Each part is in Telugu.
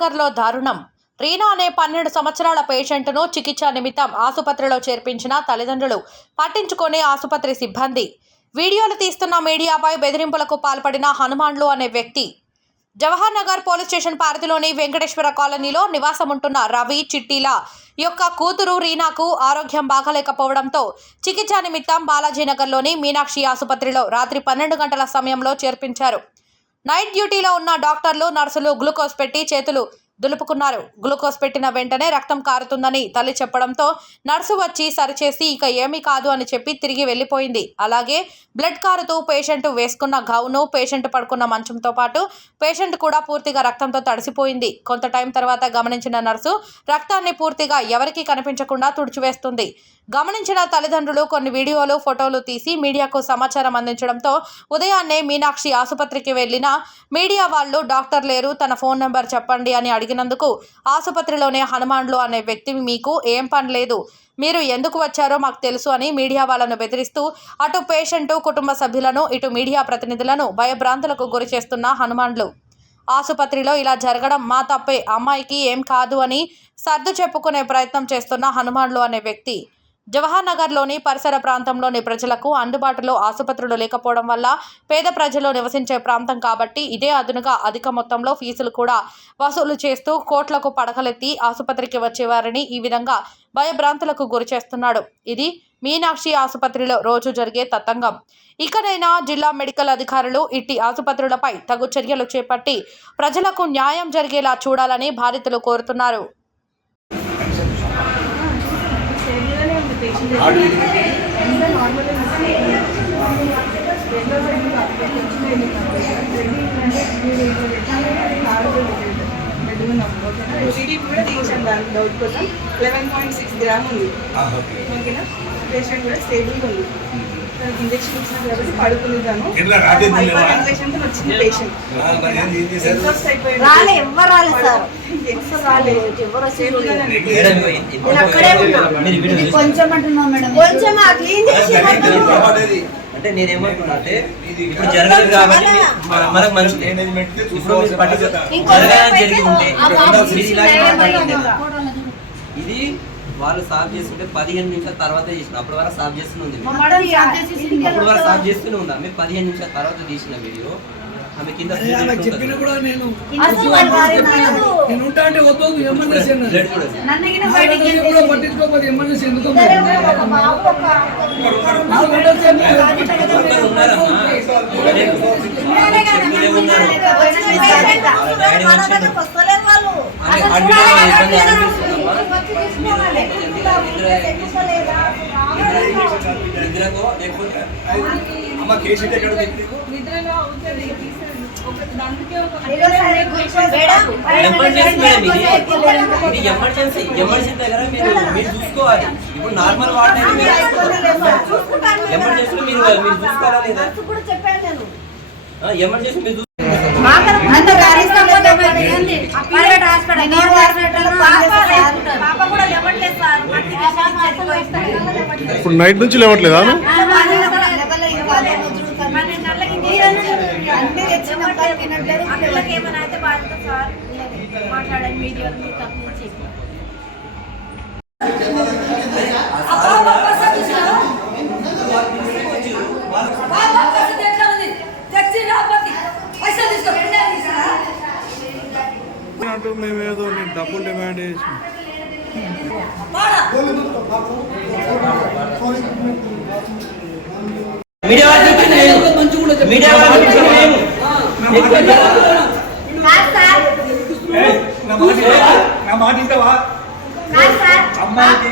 జవహర్ దారుణం. రీనా అనే పన్నెండు సంవత్సరాల పేషెంట్ను చికిత్స నిమిత్తం ఆసుపత్రిలో చేర్పించిన తల్లిదండ్రులు పట్టించుకునే ఆసుపత్రి సిబ్బంది. వీడియోలు తీస్తున్న మీడియాపై బెదిరింపులకు పాల్పడిన హనుమాన్లు అనే వ్యక్తి. జవహర్ నగర్ పోలీస్ స్టేషన్ పరిధిలోని వెంకటేశ్వర కాలనీలో నివాసముంటున్న రవి చిట్టీల యొక్క కూతురు రీనాకు ఆరోగ్యం బాగలేకపోవడంతో చికిత్స నిమిత్తం బాలాజీనగర్లోని మీనాక్షి ఆసుపత్రిలో రాత్రి పన్నెండు గంటల సమయంలో చేర్పించారు. నైట్ డ్యూటీలో ఉన్న డాక్టర్లు నర్సులు గ్లూకోజ్ పెట్టి చేతులు దులుపుకున్నారు. గ్లూకోజ్ పెట్టిన వెంటనే రక్తం కారుతుందని తల్లి చెప్పడంతో నర్సు వచ్చి సరిచేసి ఇక ఏమీ కాదు అని చెప్పి తిరిగి వెళ్ళిపోయింది. అలాగే బ్లడ్ కారుతూ పేషెంట్ వేసుకున్న గౌను పేషెంట్ పడుకున్న మంచంతో పాటు పేషెంట్ కూడా పూర్తిగా రక్తంతో తడిసిపోయింది. కొంత టైం తర్వాత గమనించిన నర్సు రక్తాన్ని పూర్తిగా ఎవరికీ కనిపించకుండా తుడిచివేస్తుంది. గమనించిన తల్లిదండ్రులు కొన్ని వీడియోలు ఫోటోలు తీసి మీడియాకు సమాచారం అందించడంతో ఉదయాన్నే మీనాక్షి ఆసుపత్రికి వెళ్ళిన మీడియా వాళ్ళు డాక్టర్ లేరు తన ఫోన్ నెంబర్ చెప్పండి అని అడిగినందుకు ఆసుపత్రిలోనే హనుమాన్లు అనే వ్యక్తి మీకు ఏం పని లేదు. మీరు ఎందుకు వచ్చారో మాకు తెలుసు అని మీడియా వాళ్ళను బెదిరిస్తూ అటు పేషెంట్ కుటుంబ సభ్యులను ఇటు మీడియా ప్రతినిధులను భయభ్రాంతులకు గురి చేస్తున్న హనుమాన్లు. ఆసుపత్రిలో ఇలా జరగడం మా తప్పే అమ్మాయికి ఏం కాదు అని సర్దు చెప్పుకునే ప్రయత్నం చేస్తున్న హనుమాన్లు అనే వ్యక్తి. జవహర్ నగర్లోని పరిసర ప్రాంతంలోని ప్రజలకు అందుబాటులో ఆసుపత్రులు లేకపోవడం వల్ల పేద ప్రజలు నివసించే ప్రాంతం కాబట్టి ఇదే అదునుగా అధిక మొత్తంలో ఫీజులు కూడా వసూలు చేస్తూ కోట్లకు పడకలెత్తి ఆసుపత్రికి వచ్చేవారిని ఈ విధంగా భయభ్రాంతులకు గురి చేస్తున్నాడు. ఇది మీనాక్షి ఆసుపత్రిలో రోజు జరిగే తతంగం. ఇకనైనా జిల్లా మెడికల్ అధికారులు ఇట్టి ఆసుపత్రులపై తగు చర్యలు చేపట్టి ప్రజలకు న్యాయం జరిగేలా చూడాలని బాధితులు కోరుతున్నారు స్టేబుల్గానే ఉంది పేషెంట్ ఆడు ఎంత నార్మల్ రెండో సైడ్ కాకపోతే వచ్చింది రెడీ అంటే మీరు ఎట్లా ఆరోగ్యం ఓకేనా? కూడా దానికి డౌట్ కోసం. లెవెన్ పాయింట్ సిక్స్ గ్రామ్ ఉంది. ఓకేనా? పేషెంట్ కూడా స్టేబుల్గా ఉంది. దానికి ఇంజెక్షన్ ఇచ్చిన కాబట్టి వచ్చింది పేషెంట్ ఎగ్జాస్ట్ కొంచెం అంటున్నాం మేడం. కొంచెం అంటే నేను ఏమంటున్నా అంటే ఇప్పుడు జరగలేదు కాబట్టి మనకు మంచిది. ఇప్పుడు జరగాలని జరిగి ఉంటే మీరు ఇలాగే. ఇది వాళ్ళు సాఫ్ చేస్తుంటే పదిహేను నిమిషాల తర్వాత చేసిన. అప్పటి వరకు సాఫ్ ఇచ్చింది. అప్పటి వరకు సాఫ్ చేస్తూనే ఉందా? మీరు పదిహేను నిమిషాల తర్వాత తీసిన వీడియో. ఆమె చెప్పిన కూడా నేను. నేను ఉంటా అంటే వద్దు ఎమర్జెన్సీ కూడా. పట్టించుకోకపోతే ఎమర్జెన్సీ ఎందుకు వాళ్ళు. నిద్రకో లేకపోతే అమ్మ ఎక్కడ నిద్రలో అవుతుంది ఎమర్జెన్సీ ఎమర్జెన్సీ ఎమర్జెన్సీ దగ్గర మీరు మీరు చూసుకోవాలి ఇప్పుడు నార్మల్ వార్డ్ అయితే. ఎమర్జెన్సీలో మీరు మీరు చూసుకోవాలా లేదా నర్సు కూడా చెప్పాను నేను ఆ, ఎమర్జెన్సీ మీరు చూ- అంత గారిస్తాం కదా మరి ఏంది? ప్రైవేట్ హాస్పిటల్ గవర్నమెంట్ హాస్పిటల్ పాప పాప కూడా లేవట్లేదు సార్ మట్టికి శాఖ అయిపోయిస్తాడు. ఇప్పుడు నైట్ నుంచి లేవట్లేదా ఆమె? ఆ, పన్నెండు కూడా లేవలేదు, ఇవ్వాలి. పన్నెండు గంటలకు ఇంజక్షన్ అన్ని తెచ్చినాక తినట్లేదు. ఆ పిల్లకి ఏమైనా అయితే బాధ్యత సార్ మాట్లాడండి మీడియా తప్పు నుంచి అంటూ మేము ఏదో నీకు డబ్బులు డిమాండ్ చేసి మీడియా. మీడియా నా మాట వింటావా? నా మాట వింటావా? కాదు సార్ అమ్మాయికి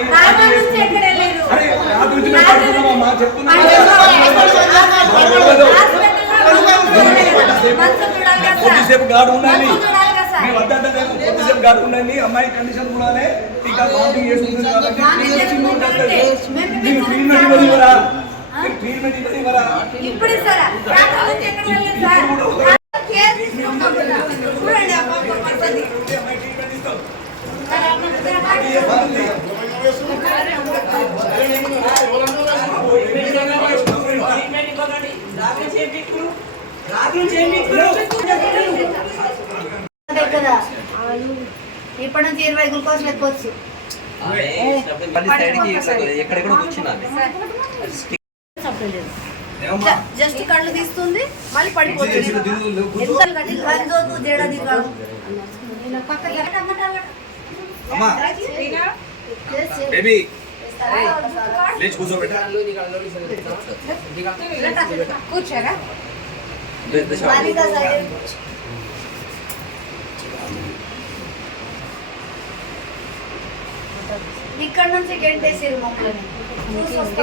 కండిషన్ చూడాలి ఇంకా వామిటింగ్ చేస్తుంది కాబట్టి మీరు ట్రీట్మెంట్ ఇవ్వదు ఇవ్వరా? ట్రీట్మెంట్ ఇవ్వదు ఇవ్వరా? ఇప్పుడు రాత్రి సార్. చూడండి ఆ పాప పడుతుంది బాయ్. లేదు కదా. ఇప్పటి నుంచి ఇరవై గ్లూకోజ్ ఏమమ్మా జస్ట్ కళ్ళు తీస్తుంది మళ్ళీ పడిపోతుంది బేబీ లేచి కూర్చోరా ఇక్కడ నుంచి గెంటేసారు మమ్మల్ని చూసి